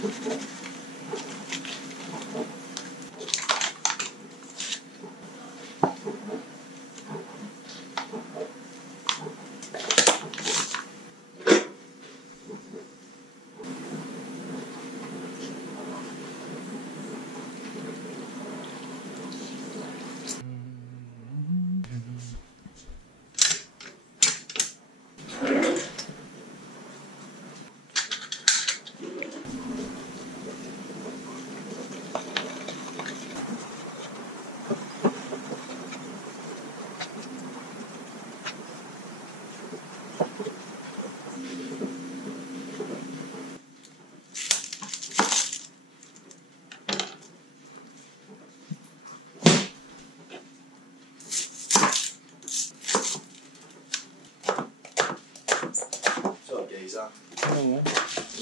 What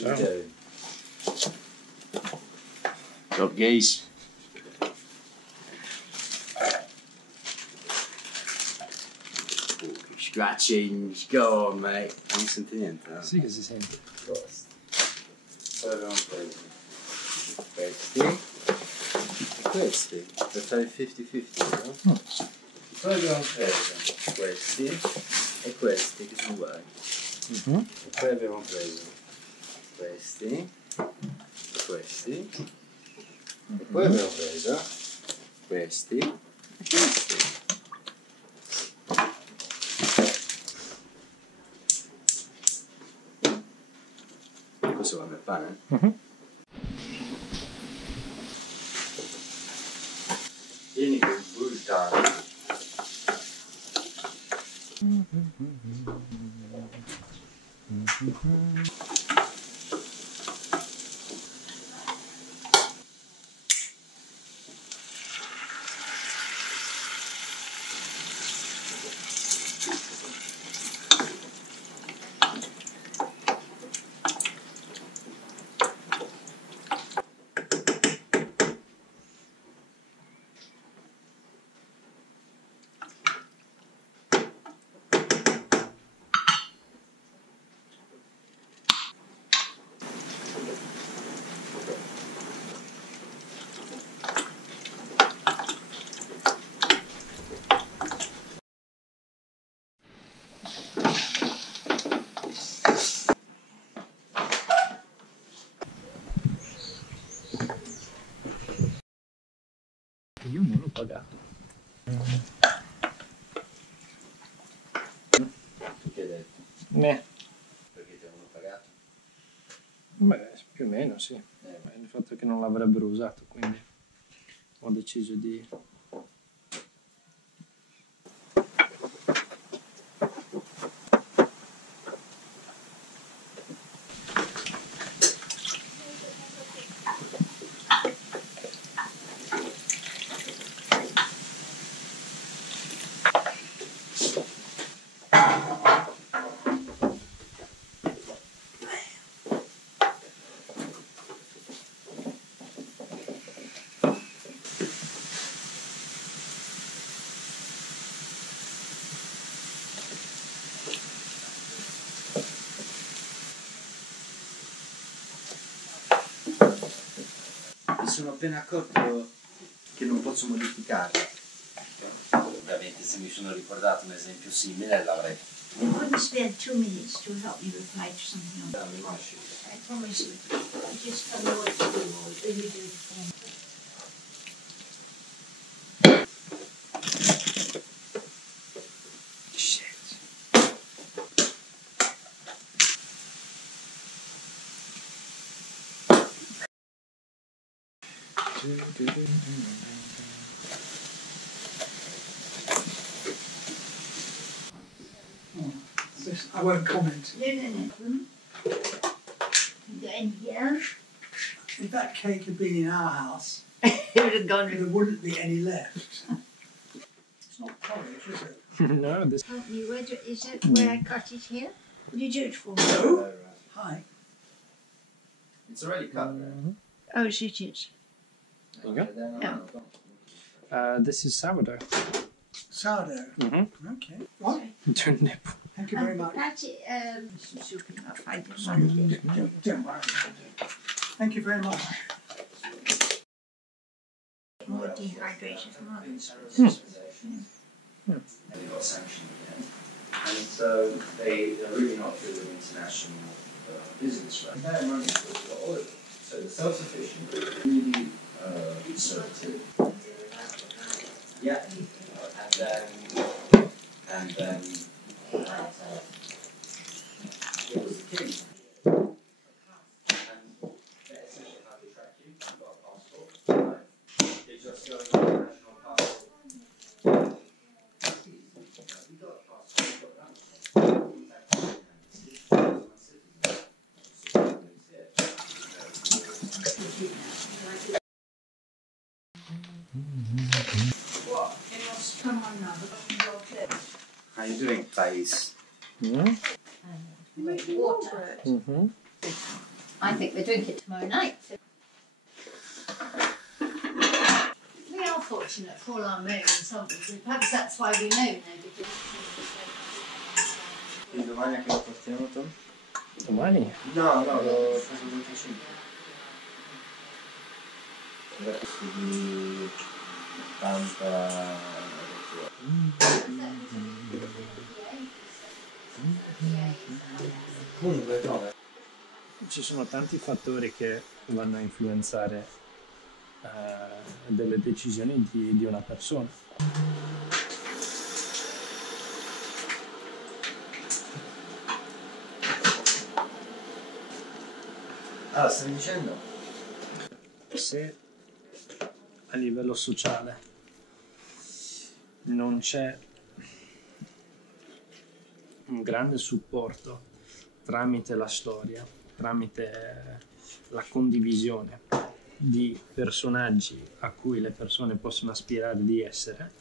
are you doing? What's up, geese? Scratching, go on, mate. Non si sente niente, no? Sì che si sente. Poi abbiamo preso questi e questi per fare il 50-50, no? Poi abbiamo preso questi e questi che sono uguali. E poi abbiamo preso questi e questi e poi abbiamo preso questi e questi. Questo va nel pane? Vieni che buttare. Io non l'ho pagato. Tu che hai detto? Meh. Perché ti avevano pagato? Beh, più o meno sì. Il fatto è che non l'avrebbero usato, quindi ho deciso di... Mi sono appena accorto che non posso modificarla. Ovviamente se mi sono ricordato un esempio simile l'avrei. You wouldn't spend 2 minutes to help me reply to something on Mi lasci. I promise you. You just tell me what to do, or you do it for me. I won't comment. No. And here, If that cake had been in our house, it would have gone there wouldn't be any left. It's not porridge, is it? No, this... help me. Is that where I cut it here? Will you do it for me? No. Hi. It's already cut, right? Oh, yes, it is. There you Yeah. This is sourdough. Sourdough. Okay. What? Don't nibble. Thank you very much. That's it. Zoek ik maar fijn. Don't worry about it. Thank you very much. More dehydrated ones. They got sanctioned again, and so they're really not doing international business right now. Their money for oil, so they're self-sufficient, really conservative. Yeah, and then it was the king. And that's essentially how they track you. You've got a passport. Right? You're just going to the national passport. How are you doing, Thais? Water. I think we drink it tomorrow night. We are fortunate for all our moons, aren't we? Perhaps that's why we moon, though, E domani a che lo portiamo, Tom? Domani? No, l'ho preso il 25. Di 80. Comunque, no. Ci sono tanti fattori che vanno a influenzare delle decisioni di una persona. Allora, stavi dicendo? Se a livello sociale non c'è un grande supporto tramite la storia, tramite la condivisione di personaggi a cui le persone possono aspirare di essere,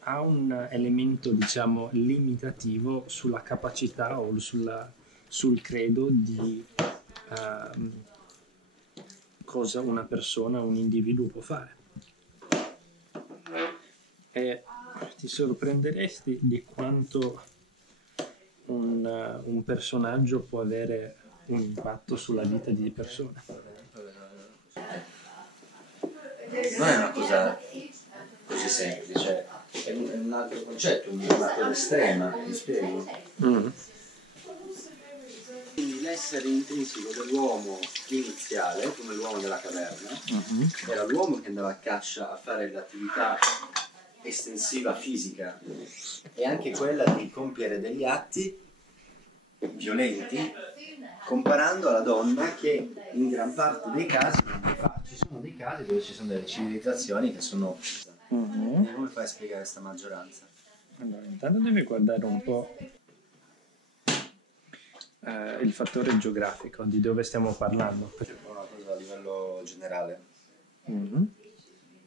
ha un elemento, diciamo, limitativo sulla capacità o sul credo di cosa una persona, un individuo può fare. E ti sorprenderesti di quanto un personaggio può avere un impatto sulla vita di persone. Non è una cosa così semplice, è un altro concetto, una cosa estrema, mi spiego. Quindi l'essere intrinseco dell'uomo iniziale, come l'uomo della caverna, era l'uomo che andava a caccia a fare l'attività estensiva fisica e anche quella di compiere degli atti violenti, comparando alla donna che in gran parte dei casi non li fa. Ci sono dei casi dove ci sono delle civilizzazioni che sono... E come fai a spiegare questa maggioranza? Allora, intanto devi guardare un po' il fattore geografico, di dove stiamo parlando. C'è una cosa a livello generale.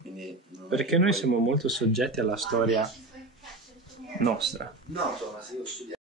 Quindi Perché noi siamo molto soggetti alla storia nostra. No, Thomas, io ho studiato.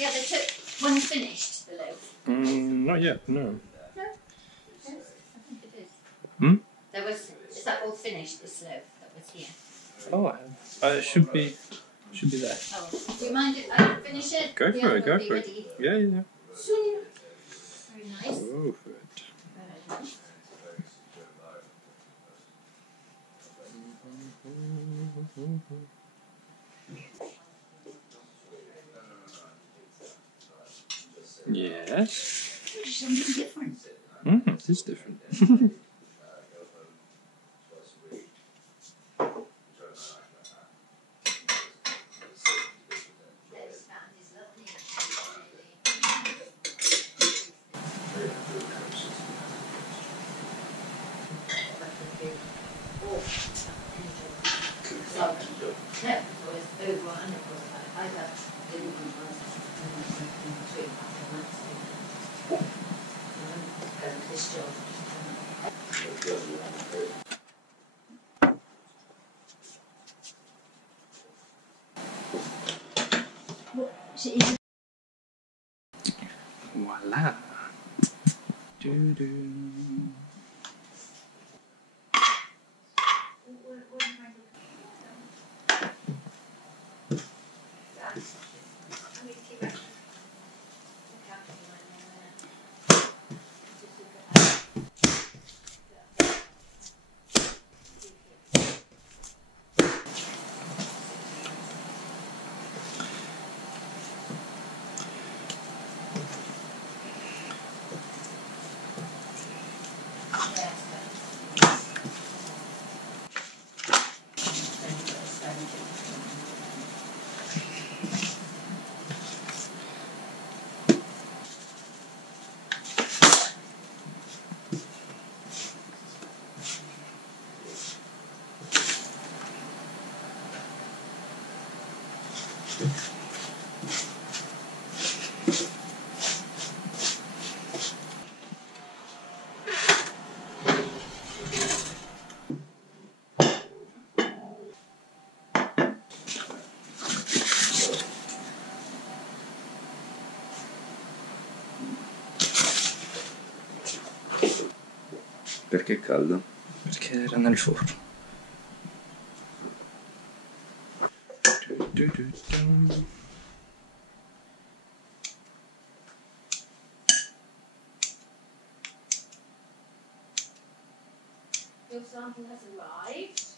Yeah, they took one finished the loaf. Not yet, no. No? Yes, I think it is. Hmm? There was. Is that all finished? This loaf that was here. Oh, it should be there. Oh, do you mind if I finish it? Go for it, go be for it. ready Yeah. soon. Very nice. Go for it. Very nice. Yes. Something different. It is different. Voila. Do. Perché è caldo? Perché era nel forno. Your sample has arrived.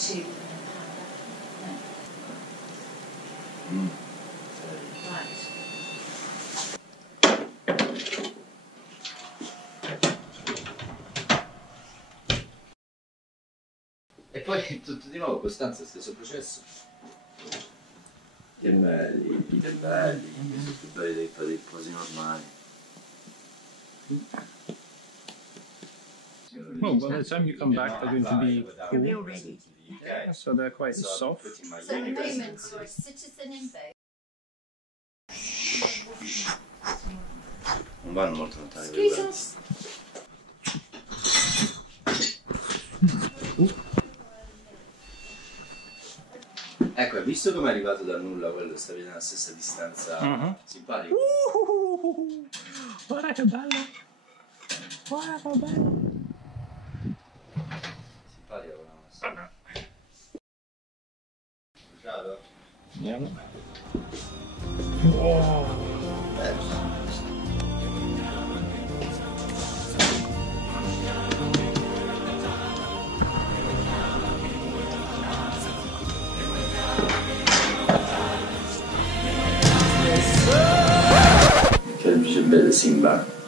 cheap. Right. E poi tutto di nuovo, Costanza, stesso processo. Che belli, che belli, sono più belli dei posi normali. Oh, by the time you come back, they're going to be They'll be cool. all ready. Yeah, so they're quite soft. So the moment you're a citizen in Bay. Non vanno molto lontani. Excuse us. Ecco, hai visto come è arrivato dal nulla quello? Stavi nella stessa distanza. Simpatico. Guarda che bello! Guarda che bello! Simpatico quella mossa. Bruciato? Andiamo. Wow! C'è il bel Simba.